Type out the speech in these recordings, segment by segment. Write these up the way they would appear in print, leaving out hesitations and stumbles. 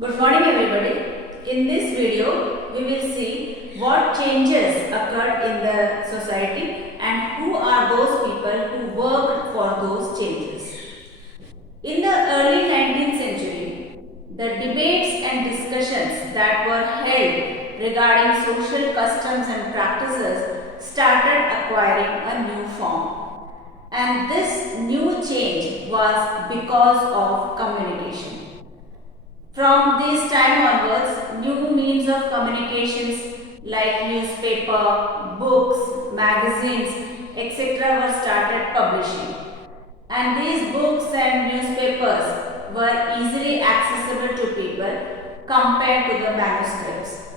Good morning everybody. In this video, we will see what changes occurred in the society and who are those people who worked for those changes. In the early 19th century, the debates and discussions that were held regarding social customs and practices started acquiring a new form. And this new change was because of communication. From this time onwards, new means of communications like newspaper, books, magazines, etc. were started publishing. And these books and newspapers were easily accessible to people compared to the manuscripts.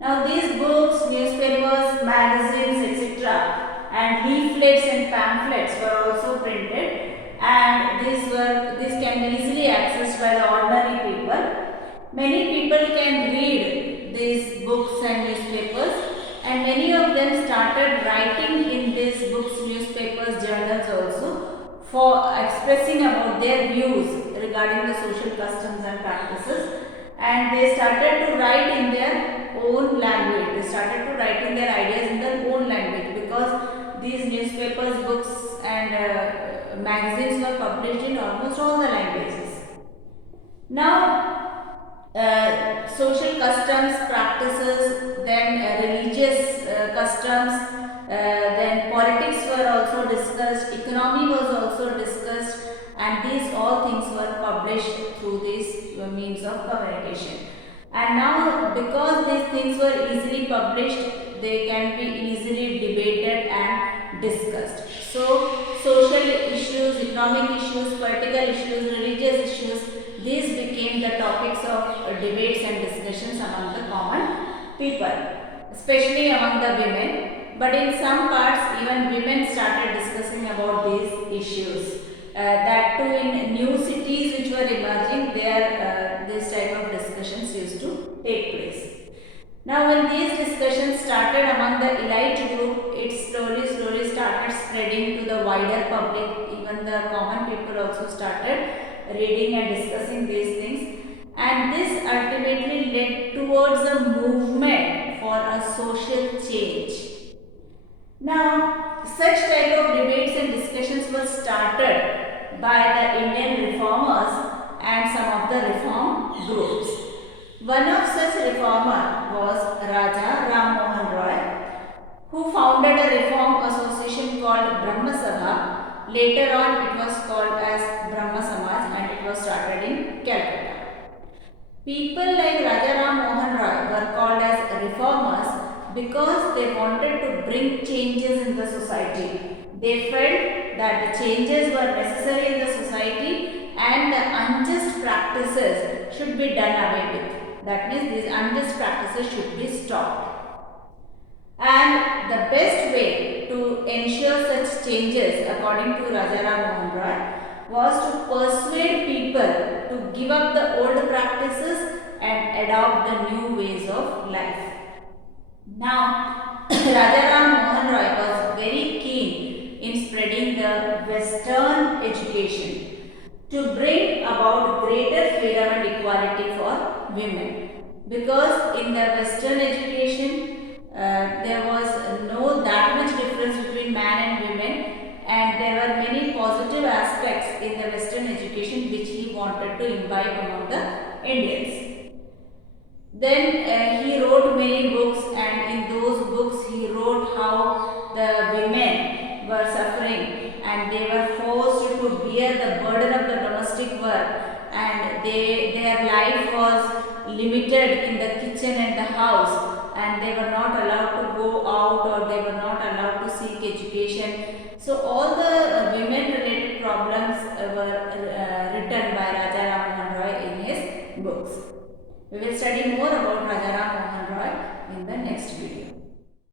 Now these books, newspapers, magazines, etc. and leaflets and pamphlets were also printed, and these can be easily accessed by the ordinary people. Many people can read these books and newspapers, and many of them started writing in these books, newspapers, journals also for expressing about their views regarding the social customs and practices, and they started to write in their own language. They started to write in their ideas in their own language because these newspapers, books and magazines were published in almost all the languages. Now, social customs, practices, then religious customs, then politics were also discussed, economy was also discussed, and these all things were published through these means of communication. And now, because these things were easily published, they can be easily debated and discussed. So, social issues, economic issues, political issues, religious issues, these became the topics of debates and discussions among the common people, especially among the women. But in some parts, even women started discussing about these issues. That too, in new cities which were emerging, there this type of discussions used to take place. Now, when these discussions started among the elite group, it slowly started spreading to the wider public. Even the common people also started reading and discussing these things, and this ultimately led towards a movement for a social change. Now, such type of debates and discussions were started by the Indian reformers and some of the reform groups. One of such reformer was Raja Ram Mohan Roy, who founded a reform association called Brahma Sabha. Later on, it was called as Brahma Samaj, and it was started in Calcutta. People like Raja Ram Mohan Roy were called as reformers because they wanted to bring changes in the society. They felt that the changes were necessary in the society and the unjust practices should be done away with. That means these unjust practices should be stopped. And the best way to ensure such changes, according to Raja Ram Mohan Roy, was to persuade people to give up the old practices and adopt the new ways of life. Now, Raja Ram Mohan Roy was very keen in spreading the Western education to bring about greater freedom and equality for women, because in the Western education there was no that much difference between man and women, and there were many positive aspects in the Western education which he wanted to imbibe among the Indians. Then he wrote many books, and in those books he wrote how the women were suffering and they were forced to bear the burden of the domestic work, and their life was limited in the kitchen and the house, and they were not allowed to go out, or they were not allowed to seek education. So all the women related problems were written by Raja Ram Mohan Roy in his books. We will study more about Raja Ram Mohan Roy in the next video.